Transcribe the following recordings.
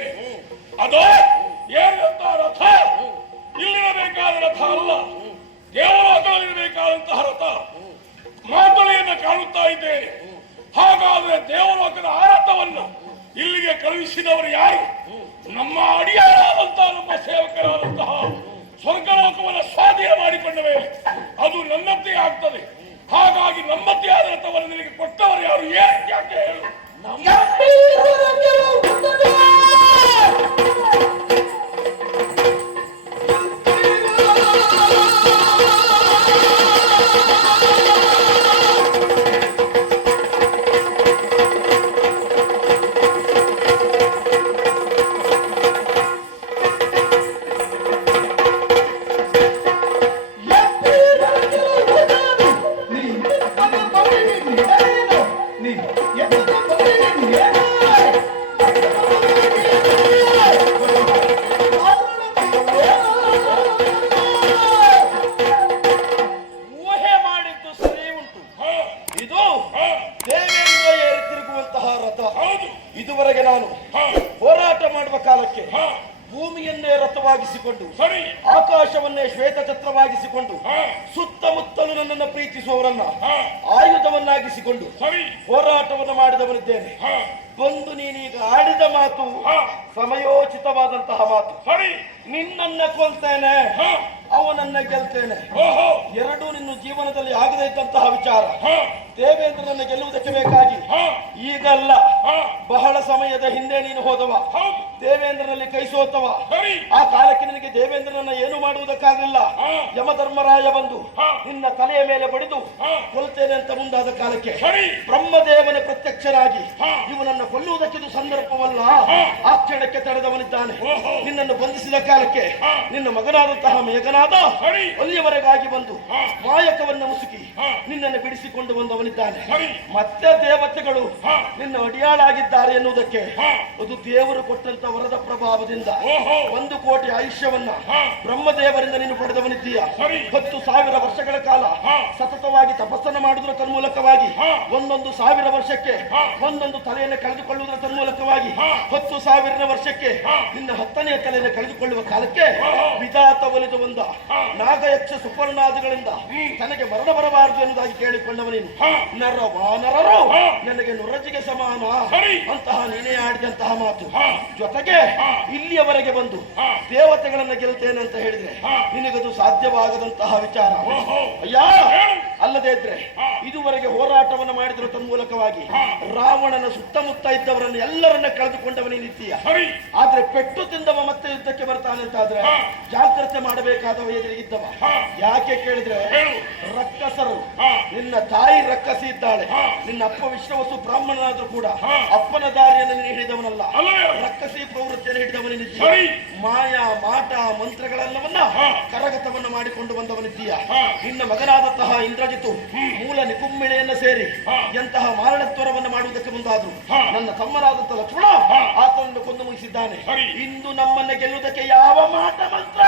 ಇದ್ದೇನೆ. ಅದು ಏನಂತ ರಥ ಇಲ್ಲಿರಬೇಕಾದ ರಥ ಅಲ್ಲ, ದೇವಲೋಕದಲ್ಲಿರಬೇಕಾದಂತಹ ರಥ. ಮಾತುಳಿಯನ್ನು ಕಾಣುತ್ತಾ ಇದ್ದೇನೆ. ಹಾಗಾದ್ರೆ ದೇವಲೋಕದ ಆ ರಥವನ್ನು ಇಲ್ಲಿಗೆ ಕಳುಹಿಸಿದವರು ಯಾರು? ನಮ್ಮ ಅಡಿಯಾರಾದಂತಹ ನಮ್ಮ ಸೇವಕರಾದಂತಹ ಸ್ವರ್ಗಲೋಕವನ್ನು ಸ್ವಾಧೀನ ಮಾಡಿಕೊಂಡ ಮೇಲೆ ಅದು ನನ್ನದ್ದೇ ಆಗ್ತದೆ. ಹಾಗಾಗಿ ನಮ್ಮದ್ದೇ ಆದ ರಥವನ್ನು ನಿನಗೆ ಕೊಟ್ಟವರು ಯಾರು? ಯಾಕೆ ಹೇಳು? ಇದುವರೆಗೆ ನಾನು ಹೋರಾಟ ಮಾಡುವ ಕಾಲಕ್ಕೆ ಭೂಮಿಯನ್ನೇ ರಥವಾಗಿಸಿಕೊಂಡು ಆಕಾಶವನ್ನೇ ಶ್ವೇತಛತ್ರವಾಗಿಸಿಕೊಂಡು ಸುತ್ತಮುತ್ತಲು ನನ್ನನ್ನು ಪ್ರೀತಿಸುವವರನ್ನ ಆಯುಧವನ್ನಾಗಿಸಿಕೊಂಡು ಹೋರಾಟವನ್ನು ಮಾಡಿದವನಿದ್ದೇನೆ. ಬಂದು ನೀನೀಗ ಆಡಿದ ಮಾತು ಸಮಯೋಚಿತವಾದಂತಹ ಮಾತು. ನಿನ್ನನ್ನ ಕೊಲ್ತೇನೆ, ಅವನನ್ನ ಗೆಲ್ತೇನೆ, ಎರಡೂ ನಿನ್ನ ಜೀವನದಲ್ಲಿ ಆಗದೇ ಇದ್ದಂತಹ ವಿಚಾರ. ದೇವೇಂದ್ರನನ್ನ ಗೆಲ್ಲುವುದಕ್ಕೆ ಬೇಕಾಗಿ ಈಗಲ್ಲ, ಬಹಳ ಸಮಯದ ಹಿಂದೆ ನೀನು ಹೋದವ, ದೇವೇಂದ್ರನಲ್ಲಿ ಕೈ ಸೋತವ. ಆ ಕಾಲಕ್ಕೆ ನಿನಗೆ ದೇವೇಂದ್ರನನ್ನ ಏನು ಮಾಡುವುದಕ್ಕಾಗಲಿಲ್ಲ. ಯಮಧರ್ಮರಾಯ ಬಂದು ನಿನ್ನ ತಲೆಯ ಮೇಲೆ ಬಡಿದು ಕೊಲ್ತೇನೆ ಅಂತ ಮುಂದಾದ ಕಾಲಕ್ಕೆ ಬ್ರಹ್ಮದೇವನ ಪ್ರತ್ಯಕ್ಷರಾಗಿ ಇವನನ್ನು ಕೊಲ್ಲುವುದಕ್ಕಿದು ಸಂದರ್ಭವಲ್ಲ, ಆ ಕ್ಷಣಕ್ಕೆ ತಡೆದವನಿದ್ದಾನೆ. ನಿನ್ನನ್ನು ಬಂಧಿಸಿದ ಕಾಲಕ್ಕೆ ನಿನ್ನ ಮಗನಾದಂತಹ ಮೇಘನಾದ ಅಲ್ಲಿಯವರೆಗಾಗಿ ಬಂದು ಮಾಯಕವನ್ನು ಮುಸುಕಿ ನಿನ್ನನ್ನು ಬಿಡಿಸಿಕೊಂಡು ಬಂದವನಿದ್ದಾನೆ. ಮತ್ತೆ ದೇವತೆಗಳು ನಿನ್ನ ಅಡಿಯಾಳಾಗಿದ್ದಾರೆ ಎನ್ನುವುದಕ್ಕೆ ಅದು ದೇವರು ಕೊಟ್ಟಂತ ವರದ ಪ್ರಭಾವದಿಂದ 1 ಕೋಟಿ ಆಯುಷ್ಯವನ್ನ ಬ್ರಹ್ಮದೇವರಿಂದ ನೀನು ಪಡೆದವನಿದ್ದೀಯ. 10,000 ವರ್ಷಗಳ ಕಾಲ ಸತತವಾಗಿ ತಪಸ್ಸನ್ನು ಮಾಡುವುದರ ತನ್ಮೂಲಕವಾಗಿ 1,000 ವರ್ಷಕ್ಕೆ ಒಂದೊಂದು ತಲೆಯನ್ನು ಕಳೆದುಕೊಳ್ಳುವುದರ ತನ್ಮೂಲಕವಾಗಿ 10,000 ವರ್ಷಕ್ಕೆ ನಿನ್ನ 10ನೇ ತಲೆಯನ್ನು ಕಳೆದುಕೊಳ್ಳುವ ಕಾಲಕ್ಕೆ ವಿಧಾತ ಒಲಿದು ಬಂದ ನಾಗಯಕ್ಷ ಸುಪರ್ಣಾದಿಗಳಿಂದ ತನಗೆ ಮರಣ ಬರಬಾರದು ಎನ್ನುವುದಾಗಿ ಕೇಳಿಕೊಂಡವನೇನು. ನರ ವಾನರರು ನನಗೆ ನುರಜಿಗೆ ಸಮಾನ ಅಂತಹ ನೀನೇ ಆಡಿದಂತಹ ಮಾತು. ಜೊತೆಗೆ ಇಲ್ಲಿಯವರೆಗೆ ಬಂದು ದೇವತೆಗಳನ್ನ ಗೆಲ್ತೇನೆ ಅಂತ ಹೇಳಿದ್ರೆ ನಿನಗದು ಸಾಧ್ಯವಾಗದಂತಹ ವಿಚಾರ. ಅಯ್ಯ, ಅಲ್ಲದೇ ಇದ್ರೆ ಇದುವರೆಗೆ ಹೋರಾಟವನ್ನು ಮಾಡಿದ್ರ ತನ್ಮೂಲಕವಾಗಿ ರಾವಣನ ಸುತ್ತಮುತ್ತ ಇದ್ದವರನ್ನು ಎಲ್ಲರನ್ನ ಕಳೆದುಕೊಂಡವನೇನಿದ್ದೀಯ. ಆದ್ರೆ ಪೆಟ್ಟು ತಿಂದವ ಮತ್ತೆ ಯುದ್ಧಕ್ಕೆ ಬರ್ತಾನೆ ಅಂತಾದ್ರೆ ಜಾಗ್ರತೆ ಮಾಡಬೇಕಾದವ ಎದುರಿಗಿದ್ದವ. ಯಾಕೆ ಕೇಳಿದ್ರೆ ರಕ್ಕಸರು, ನಿನ್ನ ತಾಯಿ ರಕ್ಕಸಿ ಇದ್ದಾಳೆ, ನಿನ್ನ ಅಪ್ಪ ವಿಶ್ವವಸು ಬ್ರಾಹ್ಮಣನಾದ್ರೂ ಕೂಡ ಅಪ್ಪನ ದಾರಿಯನ್ನು ನೀನು ಹಿಡಿದವನಲ್ಲ, ರಕ್ಕಸಿ ಪ್ರವೃತ್ತಿಯನ್ನು ಹಿಡಿದವನಿದ್ದೀಯ. ಮಾಯಾ ಮಾಟ ಮಂತ್ರಗಳೆಲ್ಲವನ್ನ ಕರಗತವನ್ನ ಮಾಡಿಕೊಂಡು ಬಂದವನಿದ್ದೀಯ. ನಿನ್ನ ಮಗನಾದಂತಹ ಇಂದ್ರಜಿತು ಮೂಲ ನಿಕುಂಬಿಳೆಯನ್ನ ಸೇರಿ ಎಂತಹ ಮಾರಣತ್ವರವನ್ನು ಮಾಡುವುದಕ್ಕೆ ಮುಂದಾದ್ರು. ನನ್ನ ತಮ್ಮನಾದಂತಹ ಲಕ್ಷ್ಮಣ ಆತನನ್ನು ಕೊಂದು ಮುಗಿಸಿದ್ದಾನೆ. ಇಂದು ನಮ್ಮನ್ನ ಗೆಲ್ಲುವುದಕ್ಕೆ ಯಾವ ಮಾಟ ಮಂತ್ರ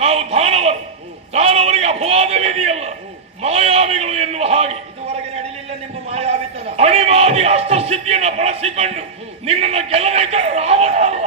ನಾವು ದಾನವರಿಗೆ ಅಪವಾದವಿದೆಯಲ್ಲ, ಮಾಯಾವಿಗಳು ಎನ್ನುವ ಹಾಗೆ ಇದುವರೆಗೆ ನಡೀಲಿಲ್ಲ ನಿಮ್ಮ ಮಾಯಾವಿತನ. ಅಣಿಮಾದಿ ಅಷ್ಟಸಿದ್ಧಿಯನ್ನು ಬಳಸಿಕೊಂಡು ನಿನ್ನನ್ನು ಗೆಲ್ಲಬೇಕು. ರಾವಣ ಅಲ್ಲ,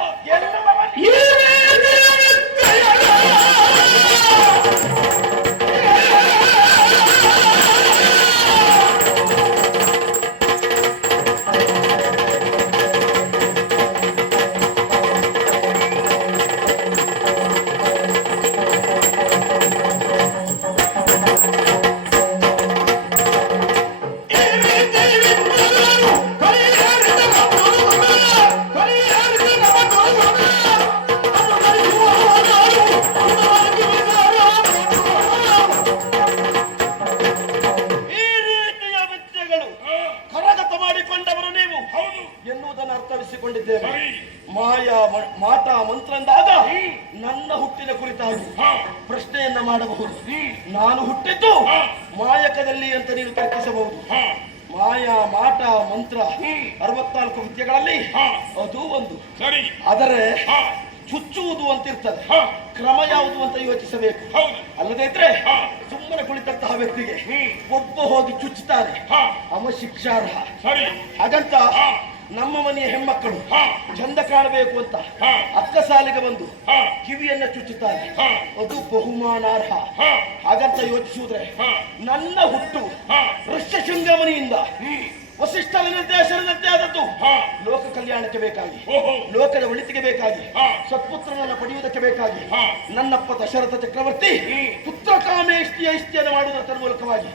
ಅರ್ಥವಿಸಿಕೊಂಡಿದ್ದೇನೆ. ಸರಿ. ಮಾಟ ಮಂತ್ರ ಅಂದಾಗ ನನ್ನ ಹುಟ್ಟಿನ ಕುರಿತಾಗಿ ಪ್ರಶ್ನೆಯನ್ನ ಮಾಡಬಹುದು. ನಾನು ಹುಟ್ಟಿದ್ದು ಮಾಯಕದಲ್ಲಿ ಅಂತ ನೀನು ತರ್ಕಿಸಬಹುದು. ಮಾಟ ಮಂತ್ರ 64 ವಿದ್ಯೆಗಳಲ್ಲಿ ಅದು ಒಂದು. ಸರಿ. ಆದರೆ ಚುಚ್ಚುವುದು ಅಂತಿರ್ತದೆ, ಕ್ರಮ ಯಾವುದು ಅಂತ ಯೋಚಿಸಬೇಕು. ಅಲ್ಲದೇ ಇದ್ರೆ ಸುಮ್ಮನೆ ಕುಳಿತಂತಹ ವ್ಯಕ್ತಿಗೆ ಒಬ್ಬ ಹೋಗಿ ಚುಚ್ಚುತ್ತಾರೆ, ಅವ ಶಿಕ್ಷಾರ್ಹ. ಹಾಗಂತ ನಮ್ಮ ಮನೆಯ ಹೆಣ್ಮಕ್ಕಳು ಚಂದ ಕಾಣಬೇಕು ಅಂತ ಅಕ್ಕ ಸಾಲಿಗೆ ಬಂದು ಕಿವಿಯನ್ನ ಚುಚ್ಚುತ್ತಾರೆ, ಅದು ಬಹುಮಾನಾರ್ಹ. ಹಾಗಂತ ಯೋಚಿಸುವುದ್ರೆ ನನ್ನ ಹುಟ್ಟು ಋಷ್ಯಶೃಂಗಮನಿಯಿಂದ ವಸಿಷ್ಠರ ನಿರ್ದೇಶನದಂತೆ ಆದದ್ದು ಲೋಕ ಕಲ್ಯಾಣಕ್ಕೆ ಬೇಕಾಗಿ, ಲೋಕದ ಒಳಿತಿಗೆ ಬೇಕಾಗಿ, ಸತ್ಪುತ್ರನನ್ನು ಪಡೆಯುವುದಕ್ಕೆ ಬೇಕಾಗಿ ನನ್ನಪ್ಪ ದಶರಥ ಚಕ್ರವರ್ತಿ ಪುತ್ರ ಕಾಮೇಷ್ಟಿಯನ್ನು ಮಾಡುವುದರ ಮೂಲಕವಾಗಿ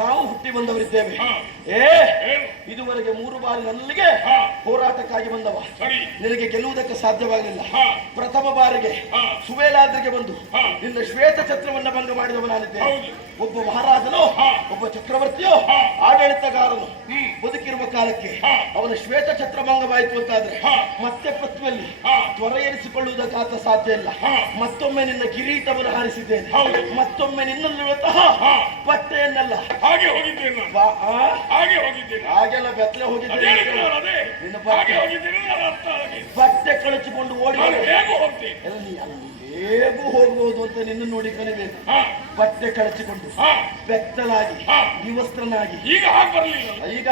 ನಾವು ಹುಟ್ಟಿ ಬಂದವರಿದ್ದೇವೆ. ಇದುವರೆಗೆ 3 ಬಾರಿ ನನ್ನಲ್ಲಿಗೆ ಹೋರಾಟಕ್ಕಾಗಿ ಬಂದವ, ನಿನಗೆ ಗೆಲ್ಲುವುದಕ್ಕೆ ಸಾಧ್ಯವಾಗಲಿಲ್ಲ. ಪ್ರಥಮ ಬಾರಿಗೆ ಸುವೇಲಾದ್ರಿಗೆ ಬಂದು ನಿನ್ನ ಶ್ವೇತ ಛತ್ರವನ್ನ ಭಂಗ ಮಾಡಿದವ ನಾನಿದ್ದೇನೆ. ಒಬ್ಬ ಮಹಾರಾಜನೋ ಒಬ್ಬ ಚಕ್ರವರ್ತಿಯೋ ಆಡಳಿತಗಾರನು ಬದುಕಿರುವ ಕಾಲಕ್ಕೆ ಅವನ ಶ್ವೇತ ಛತ್ರ ಭಂಗವಾಯಿತು ಅಂತಾದ್ರೆ ಮತ್ತೆ ಪೃಥ್ವಿಯಲ್ಲಿ ತ್ವರ ಎನಿಸಿಕೊಳ್ಳುವುದಕ್ಕೆ ಆತ ಸಾಧ್ಯ ಇಲ್ಲ. ಮತ್ತೊಮ್ಮೆ ನಿನ್ನ ಕಿರೀಟವನ್ನು ಹಾರಿಸಿದ್ದೇನೆ, ಮತ್ತೊಮ್ಮೆ ನಿನ್ನಲ್ಲಿರುವಂತಹ ಬಟ್ಟೆಯನ್ನೆಲ್ಲ ಹಾಗೆ ಹೋಗಿದ್ದೇನೆ, ಹಾಗೆಲ್ಲ ಬೆತ್ತಲೆ ಹೋಗಿದ್ದೇನೆ. ನಿನ್ನ ಬಟ್ಟೆ ಕಳಚಿಕೊಂಡು ಓಡಿ ಹೇಗೂ ಹೋಗ್ಬೋದು ಅಂತ ನಿನ್ನ ನೋಡಿ ಕಲಿಬೇಕು. ಬಟ್ಟೆ ಕಳಚಿಕೊಂಡು ಬೆತ್ತಲಾಗಿ ವಿವಸ್ತ್ರನಾಗಿ ಈಗ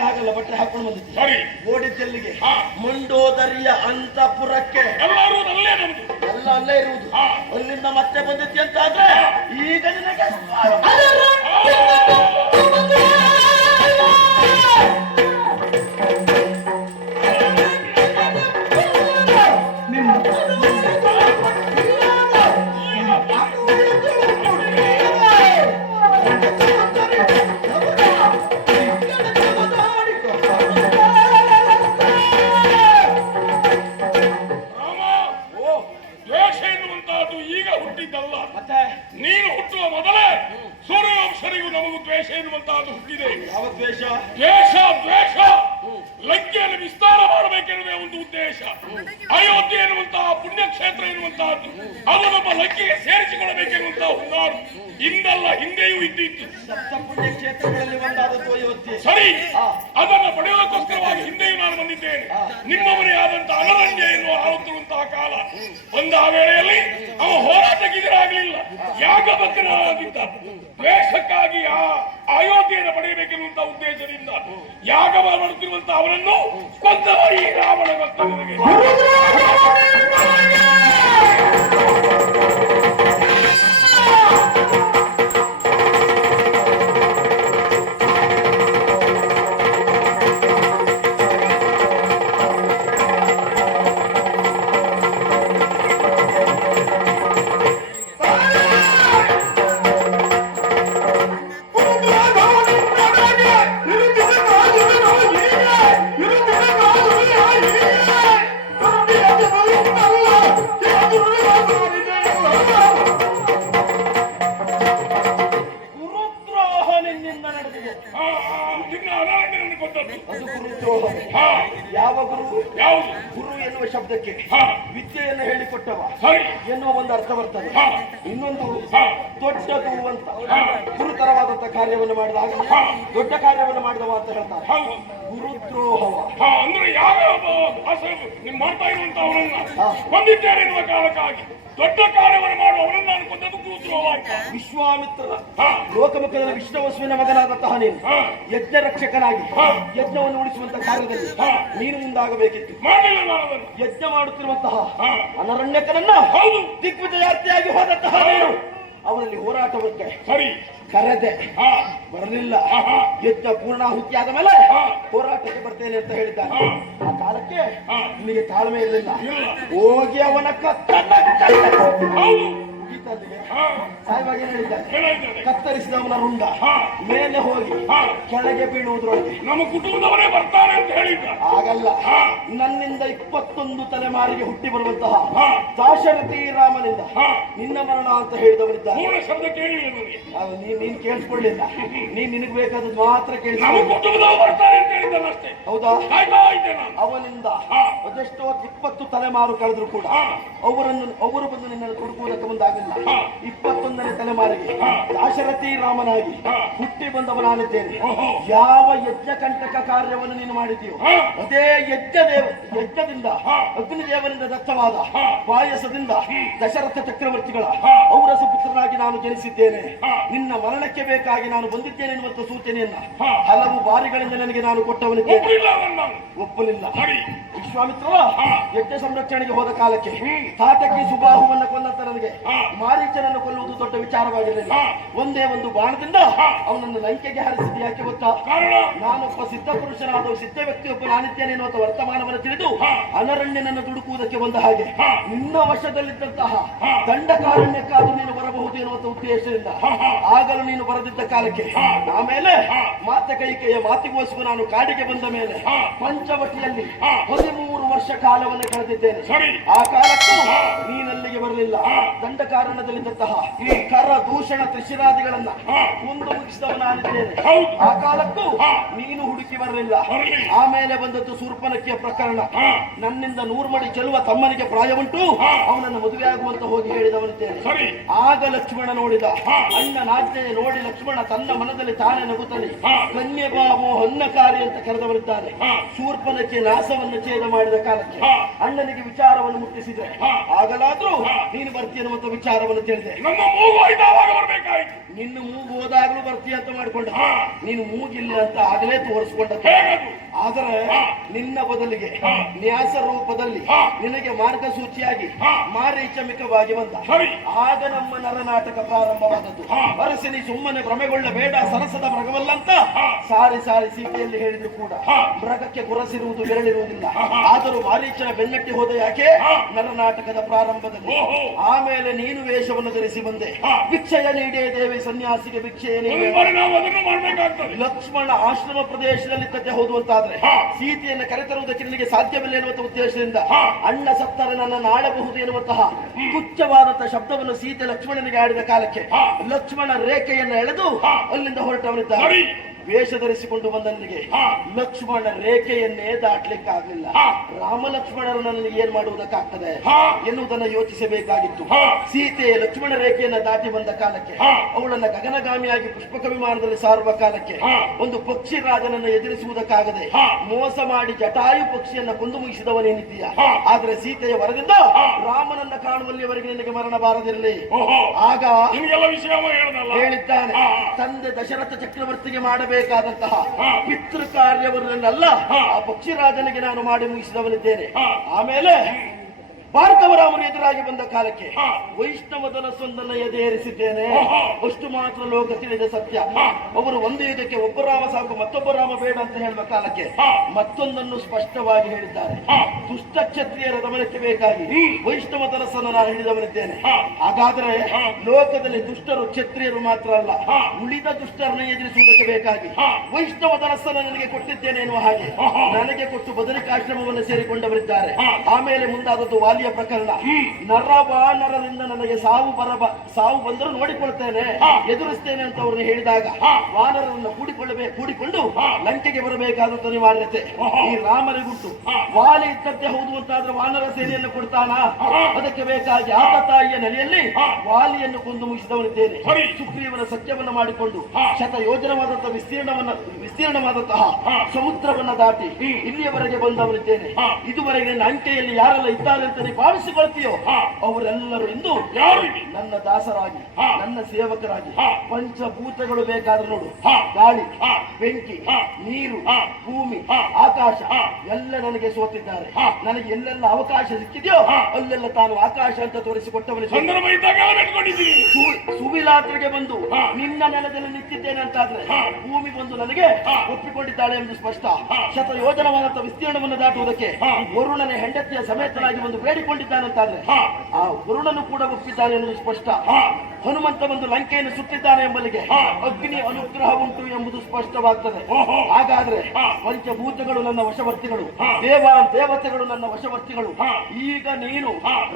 ಹಾಗಲ್ಲ, ಬಟ್ಟೆ ಹಾಕೊಂಡು ಬಂದಿದ್ದೆ. ಓಡಿದ್ದೆಲ್ಲಿಗೆ? ಮಂಡೋದರಿಯ ಅಂತಃಪುರಕ್ಕೆ. ಎಲ್ಲ ಅಲ್ಲೇ ಇರುವುದು. ಅಲ್ಲಿಂದ ಮತ್ತೆ ಬಂದಿದ್ದೆ ಅಂತ ಆದ್ರೆ ಈಗ ನಿನಗೆ ನೀನು ಹುಟ್ಟುವ ಮೊದಲೇ ಸೂರ್ಯವಂಶರಿಗೂ ನಮಗೂ ದ್ವೇಷ ಎನ್ನುವಂತಹದ್ದು ಹುಟ್ಟಿದೆ. ಯಾವ ದ್ವೇಷ? ದ್ವೇಷ ಲಂಕೆಯನ್ನು ವಿಸ್ತಾರ ಮಾಡಬೇಕೆನ್ನುವ ಒಂದು ಉದ್ದೇಶ. ಅಯೋಧ್ಯೆ ಎನ್ನುವಂತಹ ಪುಣ್ಯಕ್ಷೇತ್ರ ಎನ್ನುವಂತಹದ್ದು ಅದು ನಮ್ಮ ಲಂಕೆಗೆ ಸೇರಿಸಿಕೊಳ್ಳಬೇಕೆನ್ನುವಂತಹ ಹುನ್ನಾರು ಇಂದಲ್ಲ ಹಿಂದೆಯೂ ಇದ್ದಿತ್ತು. ಪುಣ್ಯಕ್ಷೇತ್ರಗಳಲ್ಲಿ ಒಂದಾದದ್ದು ಅಯೋಧ್ಯೆ. ಸರಿ, ಅದನ್ನು ಪಡೆಯುವುದಕ್ಕೋಸ್ಕರವಾಗಿ ಹಿಂದೆಯೂ ನಾನು ಬಂದಿದ್ದೇನೆ. ನಿಮ್ಮ ಮನೆಯಾದಂತಹ ಅನರಂಜ ಎನ್ನುವ ಆಳುತ್ತಿರುವಂತಹ ಕಾಲ ಒಂದು ಆ ವೇಳೆಯಲ್ಲಿ ಅವ ಹೋರಾಟಕ್ಕಿಗರಾಗಲಿಲ್ಲ, ಯಾಗಭಕ್ತನಾಗಿದ್ದ. ದ್ವೇಷಕ್ಕಾಗಿ ಆ ಅಯೋಧ್ಯೆಯನ್ನು ಪಡೆಯಬೇಕೆನ್ನುವಂತಹ ಉದ್ದೇಶದಿಂದ ಯಾಗ ಮಾಡುತ್ತಿರುವಂತಹ ಅವನನ್ನು ಕೊಂದವ ಈ ರಾವಣ ಭಕ್ತನಿಗೆ. ಯಾವ ಗುರು? ಗುರು ಎನ್ನುವ ಶಬ್ದಕ್ಕೆ ವಿದ್ಯೆಯನ್ನು ಹೇಳಿಕೊಟ್ಟವ ಎನ್ನುವ ಒಂದು ಅರ್ಥ ಬರ್ತದೆ. ಇನ್ನೊಂದು ದೊಡ್ಡದು ಅಂತ ಗುರುತರವಾದಂತಹ ಕಾರ್ಯವನ್ನು ಮಾಡಿದಾಗ ದೊಡ್ಡ ಕಾರ್ಯವನ್ನು ಮಾಡಿದವ ಅಂತ ಹೇಳ್ತಾರೆ. ಗುರುದ್ರೋಹವ ಅಂದ್ರೆ ಯಾವ ಮಾಡ್ತಾ ಇರುವಂತಹವರನ್ನ ಕೊಂದಿದ್ದೇನೆ ಎನ್ನುವ ಕಾರಣಕ್ಕಾಗಿ ದೊಡ್ಡ ಕಾರ್ಯವನ್ನು ಮಾಡುವ ಅವರನ್ನು ನಾನು ಕೊಂದದ್ದು ಗುರುದ್ರೋಹ. ವಿಶ್ವಾಮಿತ್ರನ ಲೋಕಮುಖದ ವಿಷ್ಣುವಸುವಿನ ಮಗನಾದಂತಹ ನೀನು ಯಜ್ಞ ರಕ್ಷಕನಾಗಿ ಯಜ್ಞವನ್ನು ಉಳಿಸುವಂತಹ ಕಾರ್ಯದಲ್ಲಿ ನೀನು ಮುಂದಾಗಬೇಕಿತ್ತು. ಮಾಡಲಿಲ್ಲ. ನಾನು ಅದನ್ನು ಯಜ್ಞ ಮಾಡುತ್ತಿರುವಂತಹ ಅನರಣ್ಯಕನನ್ನ ದಿಗ್ವಿಜಯಾರ್ಥಿಯಾಗಿ ಹೋದಂತಹ ನೀನು ಅವನಲ್ಲಿ ಹೋರಾಟಕ್ಕೆ ಸರಿ ಕರೆದೆ, ಬರಲಿಲ್ಲ. ಯಜ್ಞ ಪೂರ್ಣಾಹುತಿಯಾದ ಮೇಲೆ ಹೋರಾಟಕ್ಕೆ ಬರ್ತೇನೆ ಅಂತ ಹೇಳಿದ್ದಾನೆ. ಆ ಕಾಲಕ್ಕೆ ನಿಮಗೆ ತಾಳ್ಮೆ ಇರಲಿಲ್ಲ. ಹೋಗಿ ಅವನ ಸಾಯವಾಗಿ ಹೇಳಿದ್ದಾನೆ, ಕತ್ತರಿಸಿದವನ ರುಂಡ ಮೇಲೆ ಹೋಗಿ ಕೆಳಗೆ ಬೀಳುವುದರೊಳಗೆ ನಮ್ಮ ಕುಟುಂಬದವರೇ ಬರ್ತಾರೆ ಅಂತ ಹೇಳಿದ್ದ. ಆಗಲ್ಲ, ನನ್ನಿಂದ 21 ತಲೆಮಾರಿಗೆ ಹುಟ್ಟಿ ಬರುವಂತಹ ದಾಶರಥಿ ರಾಮನಿಂದ ನಿನ್ನ ಮರಣ ಅಂತ ಹೇಳಿದವನಿದ್ದಾನೆ. ಶಬ್ದ ಕೇಳಿಲ್ಲ ನೀನ್ ಕೇಳಿಸ್ಕೊಳ್ಳಿಲ್ಲ, ನಿನಗೆ ಬೇಕಾದದ್ದು ಮಾತ್ರ ಕೇಳಿ. ನಮ್ಮ ಕುಟುಂಬದವರು ಬರ್ತಾರೆ ಅಂತ ಹೇಳಿದ್ದಲ್ಲ ಅಷ್ಟೇ. ಹೌದಾ? ಕಾಯ್ತಾ ಇದ್ದೆ ನಾನು. ಅವನಿಂದ ಹಾ. ಅದೆಷ್ಟೋ 20 ತಲೆಮಾರು ಕಳೆದ್ರು ಕೂಡ ಹಾ. ಅವರು ಬಂದು ನಿನ್ನನ್ನು ಹುಡುಕುವುದಕ್ಕೆ ಮುಂದಾಗಿಲ್ಲ. ಹಾ. 21ನೇ ತಲೆಮಾರಿಗೆ ಹಾ. ದಾಶರಥಿ ರಾಮನಾಗಿ ಹಾ. ಹುಟ್ಟಿ ಬಂದವನಾಗಿದ್ದೇನೆ. ಓಹೋ. ಯಾವ ಯಜ್ಞಕಂಟಕ ಕಾರ್ಯವನ್ನು ನೀನು ಮಾಡಿದೆಯೋ ಹಾ. ಅದೇ ಯಜ್ಞದಿಂದ ಹಾ. ಅಗ್ನಿದೇವರಿಂದ ದತ್ತವಾದ ಹಾ. ಪಾಯಸದಿಂದ ದಶರಥ ಚಕ್ರವರ್ತಿಗಳ ಹಾ. ಔರಸ ಪುತ್ರನಾಗಿ ನಾನು ಜನಿಸಿದ್ದೇನೆ. ಹಾ. ನಿನ್ನ ಮರಣಕ್ಕೆ ಬೇಕಾಗಿ ನಾನು ಬಂದಿದ್ದೇನೆ ಎನ್ನುವಂತ ಸೂಚನೆಯನ್ನ ಹಾ. ಹಲವು ಬಾರಿಗಳಿಂದ ನನಗೆ ನಾನು ಕೊಟ್ಟವನಿದ್ದೇನೆ. ಒಪ್ಪಿಲ್ಲ ಅವನ್ನ. ಒಪ್ಪಲಿಲ್ಲ. ಸರಿ. ವಿಶ್ವಾಮಿತ್ರರ ಹಾ. ಯಜ್ಞ ಸಂರಕ್ಷಣೆಗೆ ಹೋದ ಕಾಲಕ್ಕೆ ತಾಟಕಿ ಸುಬಾಹುವನ್ನ ಕೊಂದಂತ ನನಗೆ ಹಾ. ಮಾರೀಚನನ್ನು ಕೊಲ್ಲುವುದು ದೊಡ್ಡ ವಿಚಾರವಾಗಿರಲಿಲ್ಲ. ಹಾ. ಒಂದೇ ಒಂದು ಬಾಣದಿಂದ ಹಾ. ಅವನನ್ನು ಲಂಕೆಗೆ ಹರಿಸಿದ. ಯಾಕೆ ಗೊತ್ತಾ? ಕಾರಣ ನಾನೊಬ್ಬ ಸಿದ್ಧ ಪುರುಷನಾದ ಸಿದ್ಧ ವ್ಯಕ್ತಿಯೊಬ್ಬ ನಾನಿದ್ದೇನೆ ಎನ್ನುವಂತ ವರ್ತಮಾನವನ್ನು ತಿಳಿದು ಹಾ. ಅನರಣ್ಯನನ್ನು ದುಡುಕುವುದಕ್ಕೆ ಬಂದ ಹಾಗೆ ಹಾ. ನಿನ್ನ ವಶದಲ್ಲಿದ್ದಂತಹ ಹಾ. ದಂಡಕಾರಣ್ಯಕ್ಕಾದ್ರೂ ನೀನು ಬರಬಹುದು ಎನ್ನುವಂತ ಉದ್ದೇಶದಿಂದ ಹಾ. ಹಾ. ಆಗಲು ನೀನು ಬರದಿದ್ದ ಕಾಲಕ್ಕೆ ಹಾ. ಆಮೇಲೆ ಹಾ. ಮಾತೆ ಕೈಕೆಯ ಮಾತಿಗೋಸ್ಕರ ನಾನು ಕಾಡಿಗೆ ಬಂದ ಮೇಲೆ ಹಾ. ಪಂಚವಟಿಯಲ್ಲಿ ಹಾ. 13 ವರ್ಷ ಕಾಲವನ್ನು ಕಳೆದಿದ್ದೇನೆ. ಸರಿ. ಆ ಕಾಲಕ್ಕೂ ಹಾ. ನೀನಲ್ಲಿಗೆ ಬರಲಿಲ್ಲ. ಹಾ. ದಂಡಕಾರಣದಲ್ಲಿದ್ದಂತಹ ಕರ ದೂಷಣ ತ್ರಿಶಿರಾದಿಗಳನ್ನ ಹಾ. ಮುಂದೆ ಮುಗಿಸಿದವನಾಗಿದ್ದೇನೆ. ಹೌದು. ಆ ಕಾಲಕ್ಕೂ ಹಾ. ನೀನು ಹುಡುಕಿ ಬರಲಿಲ್ಲ. ಬರಲಿಲ್ಲ. ಆಮೇಲೆ ಬಂದದ್ದು ಶೂರ್ಪನಖಿಯ ಪ್ರಕರಣ. ಹಾ. ನನ್ನಿಂದ 100 ಮಡಿ ಚೆಲುವ ತಮ್ಮನಿಗೆ ಪ್ರಾಯ ಉಂಟು, ಹಾ. ಅವನನ್ನು ಮದುವೆ ಆಗುವಂತ ಹೋಗಿ ಹೇಳಿದವನಿದ್ದೇನೆ. ಸರಿ. ಆಗ ಲಕ್ಷ್ಮಣ ನೋಡಿದ. ಹಾ. ಅಣ್ಣನಾಜ್ಞೆಯ ನೋಡಿ ಲಕ್ಷ್ಮಣ ತನ್ನ ಮನದಲ್ಲಿ ತಾನೇ ನಗುತ್ತಾನೆ. ಹಾ. ಕನ್ಯೆಬಾಮೋ ಹೊನ್ನಕಾರಿ ಅಂತ ಕರೆದವರಿದ್ದಾನೆ. ಹಾ. ಶೂರ್ಪನಖಿ ನಾಸವನ್ನು ಛೇದ ಮಾಡಿದ ಕಾಲಕ್ಕೆ ಹಾ. ಅಣ್ಣನಿಗೆ ವಿಚಾರವನ್ನು ಮುಟ್ಟಿಸಿದ್ರೆ ಹಾ. ಆಗಲಾದ್ರೂ ಹಾ. ನೀನು ಬರ್ತೀಯ ಅನ್ನುವಂತ ವಿಚಾರವನ್ನು ತಿಳಿದೆ. ನಮ್ಮ ಮೂಗು ಹೋಯ್ತು, ಆವಾಗ ಬರ್ಬೇಕಾಯ್ತು. ನಿನ್ನ ಮೂಗು ಹೋದಾಗ್ಲೂ ಬರ್ತೀಯ ಅಂತ ಮಾಡಿಕೊಂಡ. ಹಾ. ನೀನು ಮೂಗಿಲ್ಲ ಅಂತ ಆಗಲೇ ತೋರಿಸ್ಕೊಂಡ. ಹೇಗದು? ಆದರೆ ಹಾ. ನಿನ್ನ ಬದಲಿಗೆ ಹಾ. ನ್ಯಾಸ ರೂಪದಲ್ಲಿ ಹಾ. ನಿನಗೆ ಮಾರ್ಗಸೂಚಿಯಾಗಿ ಹಾ. ಮಾರೀಚಮಿಕವಾಗಿ ಬಂದ. ಸರಿ. ಆಗ ನಮ್ಮ ನರನಾಟಕ ಪ್ರಾರಂಭವಾದದ್ದು. ಹಾ. ಅರಸಿನಿ ಸುಮ್ಮನೆ ಭ್ರಮೆಗೊಳ್ಳಬೇಡ, ಸರಸದ ಮೃಗವಲ್ಲಂತ ಹಾ. ಸಾರಿ ಸಾರಿ ಸೀತೆಯಲ್ಲಿ ಹೇಳಿದ್ರು ಕೂಡ ಹಾ. ಮೃಗಕ್ಕೆ ಗುರಸಿರುವುದು ಬೆರಳಿರುವುದಿಲ್ಲ. ಹಾ. ಆದರೂ ಮಾರೀಚನ ಬೆನ್ನಟ್ಟಿ ಹೋದ ಯಾಕೆ? ಹಾ. ನರನಾಟಕದ ಪ್ರಾರಂಭದಲ್ಲಿ. ಓಹೋ. ಆಮೇಲೆ ನೀನು ವೇಷವನ್ನು ಧರಿಸಿ ಬಂದೆ. ಹಾ. ಭಿಕ್ಷೆಯ ನೀಡೇ ದೇವಿ ಸನ್ಯಾಸಿಗೆ ಭಿಕ್ಷೆಯ ನೀಡೇ. ನಾವು ಅದನ್ನು ಮಾಡ್ಬೇಕಾಗ್ತದೆ. ಲಕ್ಷ್ಮಣ ಆಶ್ರಮ ಪ್ರದೇಶದಲ್ಲಿದ್ದತೆ ಹೌದು ಅಂತಾದ್ರೆ ಹಾ. ಸೀತೆಯನ್ನು ಕರೆತರುವುದಕ್ಕೆ ನಿನಗೆ ಸಾಧ್ಯವಿಲ್ಲ ಎನ್ನುವಂತ ಉದ್ದೇಶದಿಂದ ಹಾ. ಅಣ್ಣ ಸತ್ತರೆ ನನ್ನನ್ನು ಆಳಬಹುದು ಎನ್ನುವಂತಹ ತುಚ್ಛವಾದಂತಹ ಶಬ್ದವನ್ನು ಸೀತೆ ಲಕ್ಷ್ಮಣನಿಗೆ ಆಡಿದ ಕಾಲಕ್ಕೆ ಹಾ. ಲಕ್ಷ್ಮಣ ರೇಖೆಯನ್ನು ಎಳೆದು ಹಾ. ಅಲ್ಲಿಂದ ಹೊರಟವನಿದ್ದ. ಸರಿ. ವೇಷ ಧರಿಸಿಕೊಂಡು ಬಂದನಿಗೆ ಹಾ. ಲಕ್ಷ್ಮಣ ರೇಖೆಯನ್ನೇ ದಾಟ್ಲಿಕ್ಕೆ ಆಗಲಿಲ್ಲ. ಹಾ. ರಾಮ ಲಕ್ಷ್ಮಣರು ನನ್ನಲ್ಲಿ ಏನ್ ಮಾಡುವುದಕ್ಕಾಗ್ತದೆ ಹಾ. ಎನ್ನುವುದನ್ನು ಯೋಚಿಸಬೇಕಾಗಿತ್ತು. ಹಾ. ಸೀತೆ ಲಕ್ಷ್ಮಣ ರೇಖೆಯನ್ನ ದಾಟಿ ಬಂದ ಕಾಲಕ್ಕೆ ಹಾ. ಅವಳನ್ನ ಗಗನಗಾಮಿಯಾಗಿ ಪುಷ್ಪಕ ವಿಮಾನದಲ್ಲಿ ಸಾರುವ ಕಾಲಕ್ಕೆ ಹಾ. ಒಂದು ಪಕ್ಷಿ ರಾಜನನ್ನು ಎದುರಿಸುವುದಕ್ಕಾಗದೆ ಹಾ. ಮೋಸ ಮಾಡಿ ಜಟಾಯು ಪಕ್ಷಿಯನ್ನ ಕೊಂದು ಮುಗಿಸಿದವನೇನಿದ್ದೀಯ. ಹಾ. ಆದ್ರೆ ಸೀತೆಯ ವರದಿಂದ ಹಾ. ರಾಮನನ್ನ ಕಾಣುವಲ್ಲಿಯವರೆಗೆ ನಿನಗೆ ಮರಣ ಬಾರದಿರಲಿ. ಓಹೋ. ಆಗ ನಿಮಗೆಲ್ಲ ವಿಷಯ ಹೇಳದಲ್ಲ. ಹೇಳಿದ್ದಾನೆ, ಹಾ. ತಂದೆ ದಶರಥ ಚಕ್ರವರ್ತಿಗೆ ಮಾಡಬೇಕಾದಂತಹ ಹಾ. ಪಿತೃ ಕಾರ್ಯವನ್ನೆಲ್ಲ ಹಾ. ಆ ಪಕ್ಷಿರಾಜನಿಗೆ ನಾನು ಮಾಡಿ ಮುಗಿಸಿದವನಿದ್ದೇನೆ. ಹಾ. ಆಮೇಲೆ ಭಾರ್ಗವರಾಮನು ಎದುರಾಗಿ ಬಂದ ಕಾಲಕ್ಕೆ ಹಾ. ವೈಷ್ಣವ ಧನಸ್ಸೊಂದನ್ನು ಎದೆಯೇರಿಸಿದ್ದೇನೆ. ಓಹೋ. ಅಷ್ಟು ಮಾತ್ರ ಲೋಕ ತಿಳಿದ ಸತ್ಯ. ಹಾ. ಅವರು ಒಂದು ಯುಗಕ್ಕೆ ಒಬ್ಬ ರಾಮ ಸಾಕು ಮತ್ತೊಬ್ಬ ರಾಮ ಬೇಡ ಅಂತ ಹೇಳುವ ಕಾಲಕ್ಕೆ ಹಾ. ಮತ್ತೊಂದನ್ನು ಸ್ಪಷ್ಟವಾಗಿ ಹೇಳಿದ್ದಾರೆ. ಹಾ. ದುಷ್ಟ ಕ್ಷತ್ರಿಯರ ದಮನಕ್ಕೆ ಬೇಕಾಗಿ ವೈಷ್ಣವ ಧನಸ್ಸನ್ನು ನಾನು ಹಿಡಿದವನಿದ್ದೇನೆ. ಹಾ. ಹಾಗಾದ್ರೆ ಹಾ. ಲೋಕದಲ್ಲಿ ದುಷ್ಟರು ಕ್ಷತ್ರಿಯರು ಮಾತ್ರ ಅಲ್ಲ, ಹಾ. ಉಳಿದ ದುಷ್ಟರನ್ನು ಎದುರಿಸುವುದಕ್ಕೆ ಬೇಕಾಗಿ ಹಾ. ವೈಷ್ಣವ ಧನಸ್ಸನ್ನು ನನಗೆ ಕೊಟ್ಟಿದ್ದೇನೆ ಎನ್ನುವ ಹಾಗೆ ಓಹೋ. ನನಗೆ ಕೊಟ್ಟು ಬದರಿಕಾಶ್ರಮವನ್ನು ಸೇರಿಕೊಂಡವರಿದ್ದಾರೆ. ಹಾ. ಆಮೇಲೆ ಮುಂದಾದದ್ದು ವಾಲಿಯ ಪ್ರಕರಣ. ನರವಾನರರಿಂದ ನನಗೆ ಸಾವು ಬಂದರೂ ನೋಡಿಕೊಳ್ತೇನೆ, ಹಾ. ಎದುರಿಸ್ತೇನೆ ಅಂತ ಅವ್ರನ್ನ ಹೇಳಿದಾಗ ಹಾ. ವಾನರರನ್ನು ಕೂಡಿಕೊಂಡು ಹಾ. ಲಂಕೆಗೆ ಬರಬೇಕಾದಂತ ಅನಿವಾರ್ಯತೆ ಓಹೋ. ಈ ರಾಮನಿಗುಂಟು. ಹಾ. ವಾಲಿ ಇದ್ದದ್ದೇ ಹೌದು ಅಂತಾದ್ರೆ ವಾನರ ಸೇನೆಯನ್ನು ಕೊಡ್ತಾನ. ಹಾ. ಅದಕ್ಕೆ ಬೇಕಾಗಿ ಆತ ತಾಯಿಯ ನೆಲೆಯಲ್ಲಿ ಹಾ. ವಾಲಿಯನ್ನು ಕೊಂದು ಮುಗಿಸಿದವನಿದ್ದೇನೆ. ಸರಿ. ಸುಗ್ರೀವನ ಸತ್ಯವನ್ನು ಮಾಡಿಕೊಂಡು ಹಾ. ಶತ ಯೋಜನವಾದಂತಹ ವಿಸ್ತೀರ್ಣವಾದಂತಹ ಹಾ. ಸಮುದ್ರವನ್ನ ದಾಟಿ ಇಲ್ಲಿಯವರೆಗೆ ಬಂದವನಿದ್ದೇನೆ. ಹಾ. ಇದುವರೆಗೆ ನನ್ನ ಅಂಕೆಯಲ್ಲಿ ಯಾರೆಲ್ಲ ಇದ್ದಾರೆ ಅಂತ ನೀವು ಭಾವಿಸಿಕೊಳ್ತೀಯೋ ಹಾ. ಅವರೆಲ್ಲರೂ ಇಂದು ಯಾರು? ನನ್ನ ದಾಸರಾಗಿ, ಹಾ. ನನ್ನ ಸೇವಕರಾಗಿ, ಹಾ. ಪಂಚಭೂತಗಳು ಬೇಕಾದ್ರೆ ನೋಡು, ಹಾ. ಗಾಳಿ, ಹಾ. ಬೆಂಕಿ, ಹಾ. ನೀರು, ಹಾ. ಭೂಮಿ, ಹಾ. ಆಕಾಶ ಹಾ. ಎಲ್ಲ ನನಗೆ ಸೋತಿದ್ದಾರೆ. ಹಾ. ನನಗೆ ಎಲ್ಲೆಲ್ಲ ಅವಕಾಶ ಸಿಕ್ಕಿದೆಯೋ ಹಾ. ಅಲ್ಲೆಲ್ಲ ತಾನು ಆಕಾಶ ಅಂತ ತೋರಿಸಿಕೊಟ್ಟವನಿದ್ದೇನೆ. ಸಂದರ್ಭ ಇದ್ದಾಗೆಲ್ಲ ಬಿಟ್ಕೊಂಡಿದ್ದೀನಿ. ಸುವಿಲಾತ್ರಿಗೆ ಬಂದು ಹಾ. ನಿನ್ನ ನೆಲದಲ್ಲಿ ನಿಂತಿದ್ದೇನೆ ಅಂತಾದ್ರೆ ಹಾ. ಭೂಮಿ ಬಂದು ನನಗೆ ಹಾ. ಒಪ್ಪಿಕೊಂಡಿದ್ದಾಳೆ ಎಂದು ಸ್ಪಷ್ಟ. ಹಾ. ಶತ ಯೋಜನವಾದಂತಹ ವಿಸ್ತೀರ್ಣವನ್ನು ದಾಟುವುದಕ್ಕೆ ಹಾ. ವರುಣನ ಹೆಂಡತಿಯ ಸಮೇತನಾಗಿ ಒಂದು ಬೇಡಿಕೊಂಡಿದ್ದಾನಂತಾದ್ರೆ ಹಾ. ಆ ವರುಣನು ಕೂಡ ಒಪ್ಪಿದ್ದಾನೆ ಎನ್ನುವುದು ಸ್ಪಷ್ಟ. ಹಾ. ಹನುಮಂತ ಬಂದು ಲಂಕೆಯನ್ನು ಸುಟ್ಟಿದ್ದಾನೆ ಎಂಬಲ್ಲಿಗೆ ಅಗ್ನಿ ಅನುಗ್ರಹ ಉಂಟು ಎಂಬುದು ಸ್ಪಷ್ಟವಾಗ್ತದೆ. ಹಾಗಾದ್ರೆ ಪಂಚಭೂತಗಳು ನನ್ನ ವಶವರ್ತಿಗಳು, ದೇವತೆಗಳು ನನ್ನ ವಶವರ್ತಿಗಳು. ಈಗ ನೀನು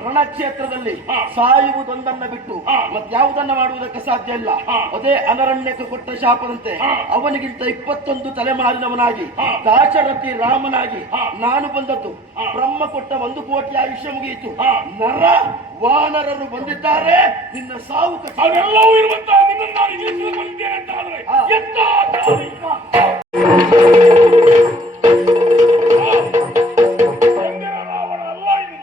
ರಣಕ್ಷೇತ್ರದಲ್ಲಿ ಸಾಯುವುದೊಂದನ್ನ ಬಿಟ್ಟು ಮತ್ಯಾವುದನ್ನ ಮಾಡುವುದಕ್ಕೆ ಸಾಧ್ಯ ಇಲ್ಲ. ಅದೇ ಅನರಣ್ಯಕ್ಕೆ ಕೊಟ್ಟ ಶಾಪದಂತೆ ಅವನಿಗಿಂತ 21 ತಲೆಮಾರಿನವನಾಗಿ ದಾಶರಥಿ ರಾಮನಾಗಿ ನಾನು ಬಂದದ್ದು. ಬ್ರಹ್ಮ ಕೊಟ್ಟ 1 ಕೋಟಿ ಆಯುಷ್ಯ ಮುಗಿಯಿತು. ನರ ವಾನರರು ಬಂದಿದ್ದಾರೆ. ನಿನ್ನ ಸಾವು ಅದೆಲ್ಲವೂ ಇರುವಂತಹ ನಿನ್ನನ್ನು ನಾನು ಇಳಿಸಿಕೊಂಡಿದ್ದೇನೆ ಅಂತ ಆದ್ರೆ ಎಂತ ರಾವಣ ಅಲ್ಲ ಇದು.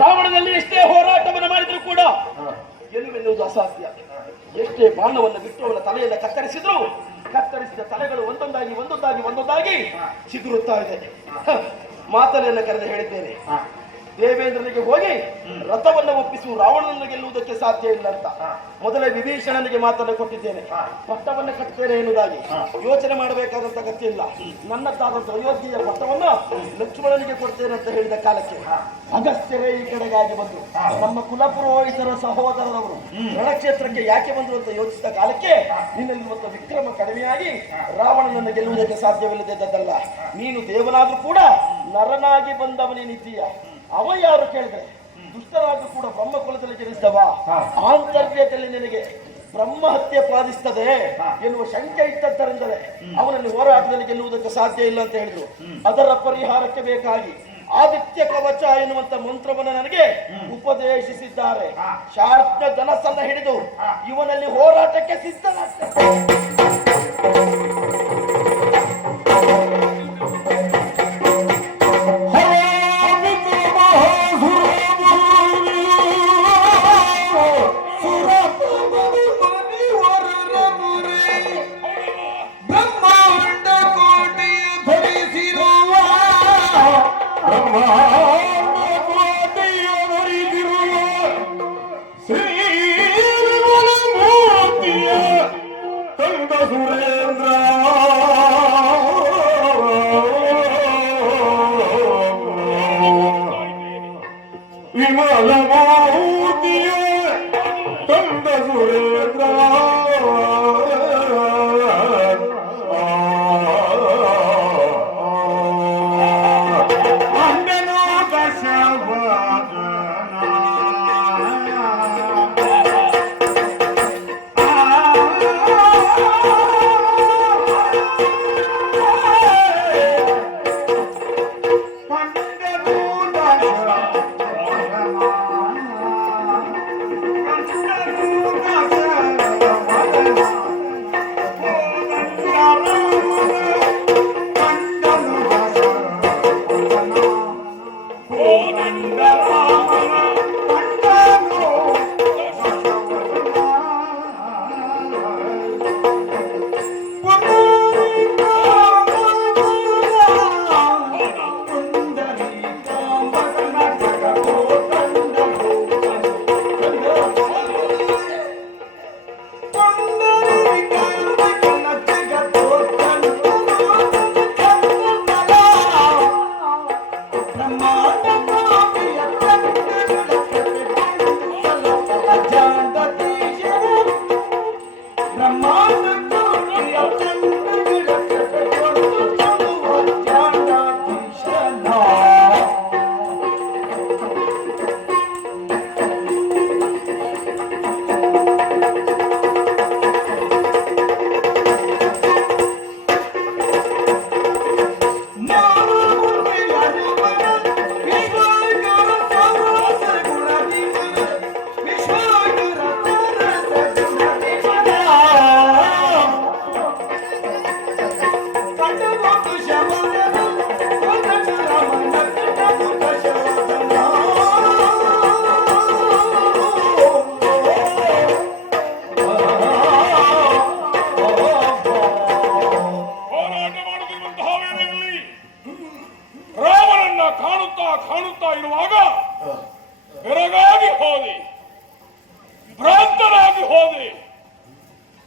ರಾವಣನಲ್ಲಿ ಎಷ್ಟೇ ಹೋರಾಟವನ್ನು ಮಾಡಿದ್ರು ಕೂಡ ಗೆಲುವೆನ್ನುವುದು ಅಸಾಧ್ಯ. ಎಷ್ಟೇ ಬಾಣವನ್ನು ಬಿಟ್ಟು ಅವನ ತಲೆಯನ್ನು ಕತ್ತರಿಸಿದ್ರು ಕತ್ತರಿಸಿದ ತಲೆಗಳು ಒಂದೊಂದಾಗಿ ಚಿಗುರುತ್ತಾ ಇದೆ. ಮಾತನೆಯನ್ನು ಕರೆದು ಹೇಳಿದ್ದೇನೆ, ದೇವೇಂದ್ರನಿಗೆ ಹೋಗಿ ರಥವನ್ನು ಒಪ್ಪಿಸು, ರಾವಣನನ್ನು ಗೆಲ್ಲುವುದಕ್ಕೆ ಸಾಧ್ಯ ಇಲ್ಲ ಅಂತ. ಮೊದಲೇ ವಿಭೀಷಣನಿಗೆ ಮಾತನ್ನು ಕೊಟ್ಟಿದ್ದೇನೆ, ಪಟ್ಟವನ್ನು ಕಟ್ಟುತ್ತೇನೆ ಎನ್ನುವುದಾಗಿ. ಯೋಚನೆ ಮಾಡಬೇಕಾದಂತ ಅಗತ್ಯ ಇಲ್ಲ. ನನ್ನದ್ದಾದಂತ ಅಯೋಧ್ಯೆಯ ಪಟ್ಟವನ್ನು ಲಕ್ಷ್ಮಣನಿಗೆ ಕೊಡ್ತೇನೆ ಅಂತ ಹೇಳಿದ ಕಾಲಕ್ಕೆ ಅಗಸ್ತ್ಯರೇ ಈ ಕಡೆಗಾಗಿ ಬಂದರು. ನಮ್ಮ ಕುಲಪುರೋಹಿತರ ಸಹೋದರರವರು ರಣಕ್ಷೇತ್ರಕ್ಕೆ ಯಾಕೆ ಬಂದರು ಅಂತ ಯೋಚಿಸಿದ ಕಾಲಕ್ಕೆ ನಿನ್ನಲ್ಲಿರುವಂತ ವಿಕ್ರಮ ಕಡಿಮೆಯಾಗಿ ರಾವಣನನ್ನು ಗೆಲ್ಲುವುದಕ್ಕೆ ಸಾಧ್ಯವಿಲ್ಲದಲ್ಲ. ನೀನು ದೇವನಾದ್ರೂ ಕೂಡ ನರನಾಗಿ ಬಂದವನೇನಿದ್ದೀಯ. ಅವ ಯಾರು ಕೇಳಿದ್ರೆ ದುಷ್ಟರಾದ್ರೂ ಕೂಡ ಬ್ರಹ್ಮ ಕುಲದಲ್ಲಿ ಜನಿಸಿದವ. ಆಂತರ್ಯದಲ್ಲಿ ನಿನಗೆ ಬ್ರಹ್ಮ ಹತ್ಯೆ ಪಾದಿಸ್ತದೆ ಎನ್ನುವ ಶಂಕೆ ಇದ್ದದ್ದರಿಂದಲೇ ಅವನನ್ನು ಹೋರಾಟದಲ್ಲಿ ಗೆಲ್ಲುವುದಕ್ಕೆ ಸಾಧ್ಯ ಇಲ್ಲ ಅಂತ ಹೇಳಿದ್ರು. ಅದರ ಪರಿಹಾರಕ್ಕೆ ಬೇಕಾಗಿ ಆದಿತ್ಯ ಕವಚ ಎನ್ನುವಂತ ಮಂತ್ರವನ್ನು ನನಗೆ ಉಪದೇಶಿಸಿದ್ದಾರೆ. ಶಾರ್ಕ ಧನಸ್ಸನ್ನ ಹಿಡಿದು ಇವನಲ್ಲಿ ಹೋರಾಟಕ್ಕೆ ಸಿದ್ಧನಾಗ್ತದೆ.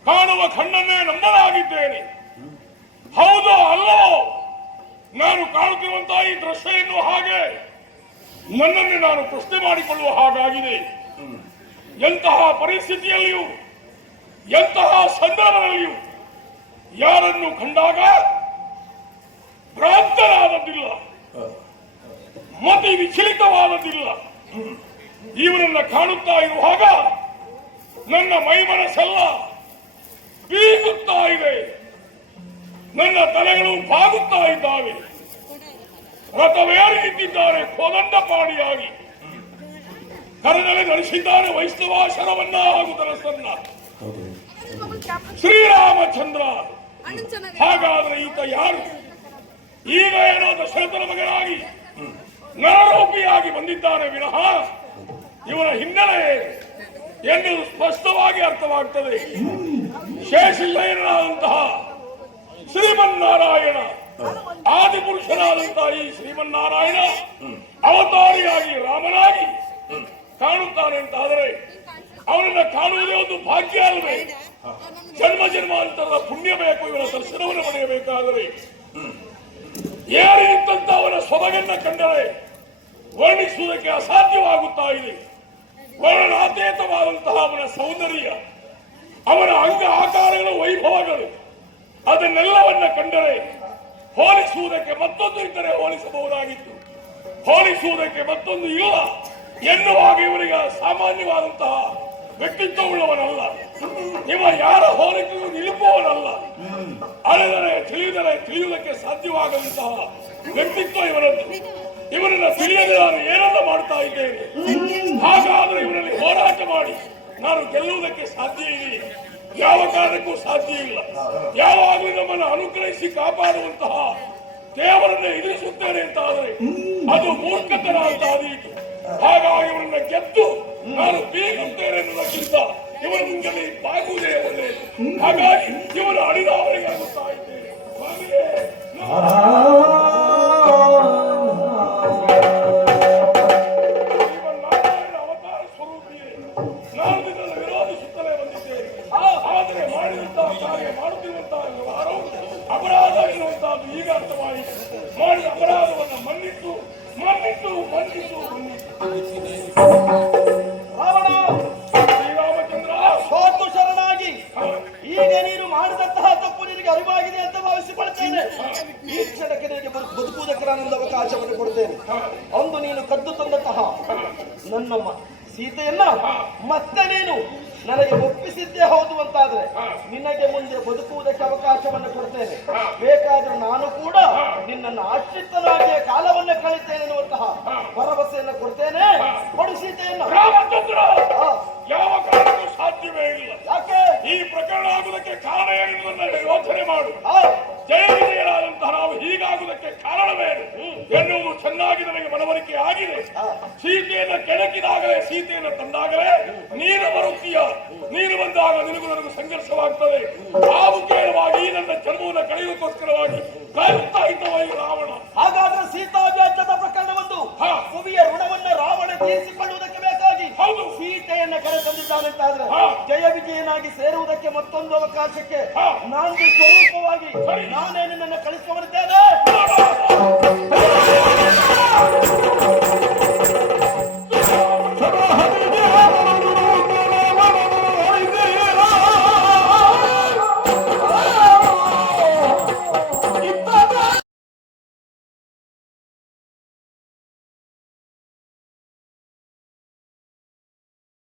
ಕಾಣುವ ಕಣ್ಣನ್ನೇ ನಂಬಲಾಗಿದ್ದೇನೆ. ಹೌದೋ ಅಲ್ಲವೋ? ನಾನು ಕಾಣುತ್ತಿರುವಂತಹ ಈ ದೃಶ್ಯ ಹಾಗೆ ನನ್ನನ್ನು ನಾನು ಪ್ರಶ್ನೆ ಮಾಡಿಕೊಳ್ಳುವ ಹಾಗಾಗಿದೆ. ಎಂತಹ ಪರಿಸ್ಥಿತಿಯಲ್ಲಿಯೂ ಎಂತಹ ಸಂದರ್ಭದಲ್ಲಿಯೂ ಯಾರನ್ನು ಕಂಡಾಗ ಭ್ರಾಂತನಾದದ್ದಿಲ್ಲ, ಮತಿ ವಿಚಲಿತವಾದದ್ದಿಲ್ಲ. ಇವರನ್ನ ಕಾಣುತ್ತಾ ಇರುವಾಗ ನನ್ನ ಮೈಮನಸ್ಸೆಲ್ಲ ಬೀಗುತ್ತಾ ಇದೆ, ನನ್ನ ತಲೆಗಳು ಬಾಗುತ್ತಾ ಇದ್ದಾವೆ. ರಥವೇರಿ ನಿಂತಿದ್ದಾರೆ ಕೋದಂಡಪಾಣಿಯಾಗಿ, ಕರದಲ್ಲಿ ನಡೆಸಿದ್ದಾರೆ ವೈಷ್ಣವಾಶರವನ್ನ ಹಾಗೂ ತರಸನ್ನ. ಶ್ರೀರಾಮಚಂದ್ರ ಹಾಗಾದ್ರೆ ಈತ ಯಾರು? ಈಗ ಏನೋ ದಶರಥನ ಮಗನಾಗಿ ನರರೂಪಿಯಾಗಿ ಬಂದಿದ್ದಾನೆ ವಿನಃ ಇವನ ಹಿನ್ನೆಲೆ ಎನ್ನುವುದು ಸ್ಪಷ್ಟವಾಗಿ ಅರ್ಥವಾಗ್ತದೆ. ಶೇಷಶಯನಾದಂತಹ ಶ್ರೀಮನ್ನಾರಾಯಣ, ಆದಿಪುರುಷನಾದಂತಹ ಈ ಶ್ರೀಮನ್ನಾರಾಯಣ ಅವತಾರಿಯಾಗಿ ರಾಮನಾಗಿ ಕಾಣುತ್ತಾನೆ ಅಂತಾದರೆ ಅವನನ್ನ ಕಾಣುವುದೇ ಒಂದು ಭಾಗ್ಯ ಅಲ್ಲವೇ? ಜನ್ಮ ಜನ್ಮಾಂತರದ ಪುಣ್ಯ ಬೇಕು ಇವನ ದರ್ಶನವನ್ನು ಪಡೆಯಬೇಕಾದರೆ. ಏರಿ ನಿಂತ ಅವನ ಸೊಬಗನ್ನ ಕಂಡರೆ ವರ್ಣಿಸುವುದಕ್ಕೆ ಅಸಾಧ್ಯವಾಗುತ್ತಾ ಇದೆ. ವರ್ಣನಾತೀತವಾದಂತಹ ಅವನ ಸೌಂದರ್ಯ, ಅವನ ಅಂಗ ಆಕಾರಗಳ ವೈಭವಗಳು, ಅದನ್ನೆಲ್ಲವನ್ನ ಕಂಡರೆ ಹೋಲಿಸುವುದಕ್ಕೆ ಮತ್ತೊಂದು ಇದ್ದರೆ ಹೋಲಿಸಬಹುದಾಗಿತ್ತು, ಹೋಲಿಸುವುದಕ್ಕೆ ಮತ್ತೊಂದು ಇಲ್ಲ ಎನ್ನುವಾಗ ಇವರಿಗೆ ಸಾಮಾನ್ಯವಾದಂತಹ ವ್ಯಕ್ತಿತ್ವವುಳ್ಳವನಲ್ಲ. ಇವ ಯಾರ ಹೋಲಿಕೆಯೂ ನಿಲುಪುವನಲ್ಲ. ಅಳೆದರೆ ತಿಳಿಯುವುದಕ್ಕೆ ಸಾಧ್ಯವಾಗದಂತಹ ವ್ಯಕ್ತಿತ್ವ ಇವರದ್ದು. ಇವರನ್ನ ತಿಳಿಯದೆ ನಾನು ಏನೆಲ್ಲ ಮಾಡ್ತಾ ಇದ್ದೇನೆ. ಹಾಗಾದ್ರೆ ಇವರಲ್ಲಿ ಹೋರಾಟ ಮಾಡಿ ನಾನು ಗೆಲ್ಲುವುದಕ್ಕೆ ಸಾಧ್ಯ ಇದೆ? ಯಾವ ಕಾರಣಕ್ಕೂ ಸಾಧ್ಯ ಇಲ್ಲ. ಯಾವಾಗಲೂ ನಮ್ಮನ್ನು ಅನುಗ್ರಹಿಸಿ ಕಾಪಾಡುವಂತಹ ದೇವರನ್ನ ಎದುರಿಸುತ್ತೇನೆ ಅಂತ ಆದರೆ ಅದು ಮೂರ್ಖತನ ಅಂತ ಆದೀತು. ಹಾಗಾಗಿ ಇವರನ್ನ ಗೆದ್ದು ನಾನು ಬೀಗುತ್ತೇನೆ ಎನ್ನುವುದಕ್ಕಿಂತ ಇವರ ಮುಂದೆ ಬಾಗುವುದೇ ಒಳ್ಳೆಯದು. ಹಾಗಾಗಿ ಇವರು ಅಡಿದಾವರಿಗಾಗುತ್ತಾ ಇದ್ದೇನೆ. ಅವತಾರ ಸ್ವರೂಪಿಯೇ ನಾನು ನಿನ್ನನ್ನು ವಿರೋಧಿಸುತ್ತಲೇ ಬಂದಿದ್ದೇನೆ. ಆದರೆ ಮಾಡಿದಂತಹ ಕಾರ್ಯ ಮಾಡುತ್ತಿರುವಂತಹ ವ್ಯವಹಾರವು ಅಪರಾಧ ಎನ್ನುವಂತಹದ್ದು ಈಗ ಅರ್ಥವಾಯಿತು. ಮಾಡಿದ ಅಪರಾಧವನ್ನು ಮನ್ನಿಟ್ಟು ಮನ್ನಿಟ್ಟು ಮನ್ನಿಟ್ಟು ಮನ್ನಿಟ್ಟು ರಾವಣ ಶ್ರೀರಾಮಚಂದ್ರ ಸೋತು ಶರಣಾಗಿ ಈಗ ನೀನು ಮಾಡಿದಂತಹ ತಪ್ಪು ನಿನಗೆ ಅರಿವಾಗಿದೆ ಅಂತ ಭಾವಿಸಿಕೊಳ್ತೇನೆ. ಈ ಕ್ಷಣಕ್ಕೆ ನಿನಗೆ ಬದುಕುವುದಕ್ಕೆ ನಾನೊಂದು ಅವಕಾಶವನ್ನು ಕೊಡ್ತೇನೆ. ಅಂದು ನೀನು ಕದ್ದು ತಂದಂತಹ ನನ್ನ ಸೀತೆಯನ್ನ ಮತ್ತೆ ನೀನು ನನಗೆ ಒಪ್ಪಿಸಿದ್ದೇ ಹೌದು ಅಂತಾದ್ರೆ ನಿನಗೆ ಮುಂದೆ ಬದುಕುವುದಕ್ಕೆ ಅವಕಾಶವನ್ನು ಕೊಡ್ತೇನೆ. ಬೇಕಾದ್ರೆ ನಾನು ಕೂಡ ನಿನ್ನನ್ನು ಆಶ್ರಿತನಾಗಿಯೇ ಕಾಲವನ್ನೇ ಕಳಿತೇನೆ ಎನ್ನುವಂತಹ ಭರವಸೆಯನ್ನು ಕೊಡ್ತೇನೆ. ಕೊಡು ಸೀತೆಯನ್ನು. ಯಾವ ಕಾರಣಕ್ಕೂ ಸಾಧ್ಯವೇ ಇಲ್ಲ. ಯಾಕೆ ಈ ಪ್ರಕರಣ ಆಗುವುದಕ್ಕೆ ಕಾರಣ ಏನೆಂಬುದನ್ನು ಯೋಚನೆ ಮಾಡು. ಜಯ ವಿಜಯರಾದಂತಹ ನಾವು ಹೀಗಾಗುವುದಕ್ಕೆ ಕಾರಣವೇನು ಎನ್ನುವುದು ಚೆನ್ನಾಗಿ ನನಗೆ ಮನವರಿಕೆ ಆಗಿದೆ. ಸೀತೆಯನ್ನು ಕೆಣಕಿದಾಗಲೇ ಸೀತೆಯನ್ನು ತಂದಾಗಲೇ ನೀನು ಬರುತ್ತೀಯ. ನೀನು ಬಂದಾಗ ನಿನಗೂ ನನಗೂ ಸಂಘರ್ಷವಾಗ್ತದೆ. ಆವುಕೇಳವಾಗಿ ನನ್ನ ಜನ್ಮವನ್ನು ಕಳೆಯುವುದಕ್ಕೋಸ್ಕರವಾಗಿ ಕಾಯುತ್ತಾ ಇದ್ದವ ಈ ರಾವಣ. ಹಾಗಾದ್ರೆ ಸೀತಾ ವ್ಯಾಜ್ಯದ ಪ್ರಕರಣವೊಂದು ಕವಿಯ ಋಣವನ್ನ ರಾವಣ ತೀರಿಸಿಕೊಳ್ಳುವುದಕ್ಕೆ ಬೇಕಾಗಿ ಹೌದು ಸೀತೆಯನ್ನ ಕರೆ ತಂದಿದ್ದಾನಂತಾದ್ರೆ ಜಯ ವಿಜಯನಾಗಿ ಸೇರುವುದಕ್ಕೆ ಮತ್ತೊಂದು ಅವಕಾಶಕ್ಕೆ ನಾನು ಸ್ವರೂಪವಾಗಿ ನಾನೇ ನಿನ್ನನ್ನು ಕಳಿಸಿಕೊಂಡಿದ್ದೇನೆ.